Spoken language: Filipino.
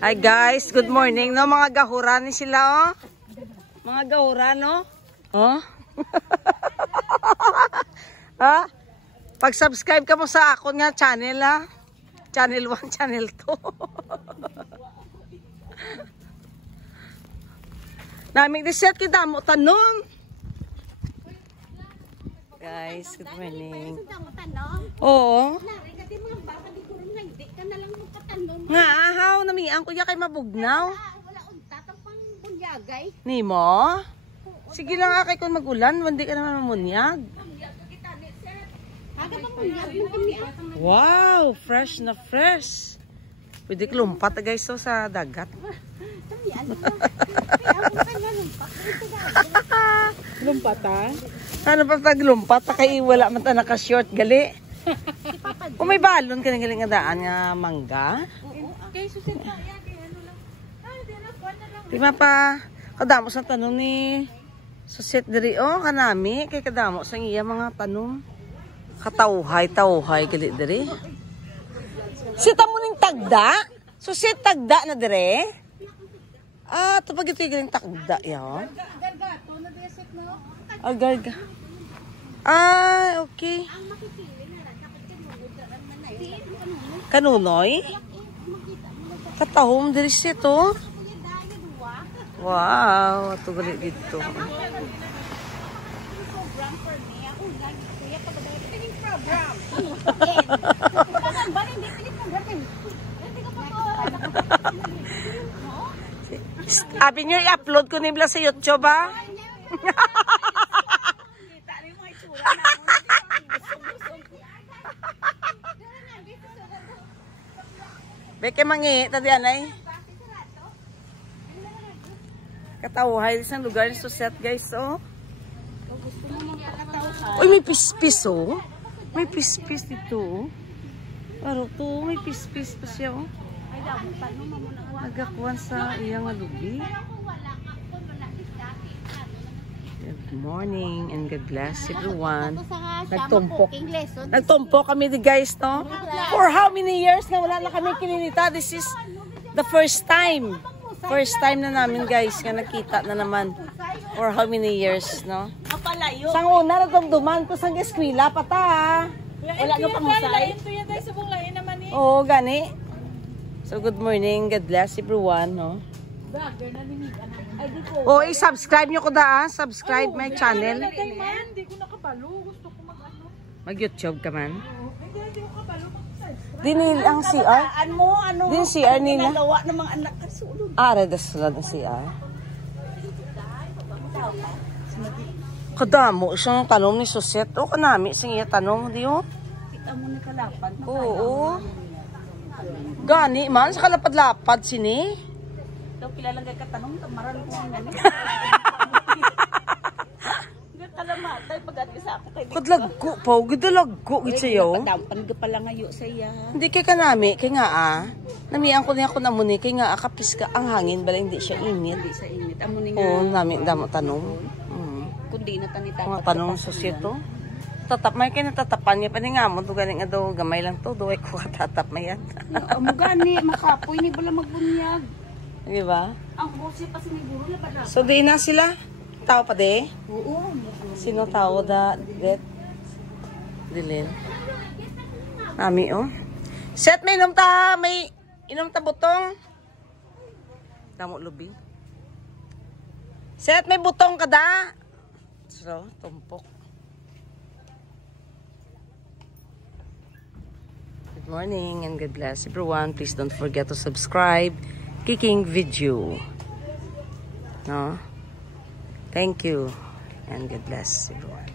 Hi guys, good morning no mga gahuran ni sila oh. Mga gahuran no. Oh. Ha? Pag-subscribe ka mo sa ako nga channel ha. Channel 1, channel 2. Naming reset kita mo tanom. Guys, good morning. Oo. Nga ahaw namiang ko ya kay mabugnaw. Ni mo? Sige lang akay kung magulan, hindi ka naman mamunyag. Wow, fresh na fresh. Pwede klumpat guys so sa dagat. Lumpatan? Ano pa taglumpat? Kay wala man ta naka-short gali. Kung may balon ka na galing daan nga mangga. Di pa kadamo sa tanong ni Suset diri oh kanami kay kadamo sa iya mga tanong. Katawhay gali diri. Sita mo ning tagda? Suset tagda na diri? Ah, to pag ito galing tagda ya. Agarga. Ah, okay. Kanunoy? Katahom diri siya to. Wow, ito gali dito. Abi nyo i-upload ko nibla sa YouTube ba? Beke mangi, tadi anay. Katawhay isang lugar sa set guys, oh. Uy, may pispis, oh. May pispis dito, oh. Pero to, may pispis pa siya, oh. Nagakuhan sa iyang lubi. Good morning and God bless everyone. Nagtumpok kami di guys, no? For how many years na wala na kami kininita? This is the first time. First time na namin guys nga nakita na naman. For how many years, no? Sang una nagdumduman ko sang eskwela pa ta. Wala na pangusay. Oo, gani. So good morning, God bless everyone, no? Oh, i-subscribe nyo ko da, subscribe my channel. Hindi ko nakabalo, gusto ko mag-ano. Mag-YouTube ka man? Hindi ko kabalo, dinil ang CR? Din CR nila? Nalawa ng mga anak kasulod. Redas sila ng CR. Kadamo siyang tanong ni Suset. O kanami siyang iya tanong, di o? Kita mo na kalapad. Oo. Gani man, sa kalapad-lapad sini. Daw kilalang kay katanong, tamaran ko ang gani. Kalamatay pag-ati sa ako kay Kadlaggo pa, gudalaggo gid sayo. Dampan ka pala ngayo sa iya. Hindi kay kanami, kay nga namiang ko niya ko na muni, kay nga kapis ka ang hangin, bala hindi siya init. Hindi sa init. Amo ni nga. Oo, nami damo tanong. Kundi na tanita. Mga tanong sa sito. Tatap may kay natatapan niya pa ni nga mo to galing daw gamay lang to, duway ko katatap mayan. Amo gani makapoy ni bala magbunyag. Di ba? Ang boss pa siniguro na ba? So di na sila. Tao pa de? Oo. Sino tao da det? Dilin. Nami oh. Set may inom ta butong. Damo lubi. Set may butong kada. So, tumpok. Good morning and God bless everyone. Please don't forget to subscribe. Kicking video. No? Thank you and God bless everyone.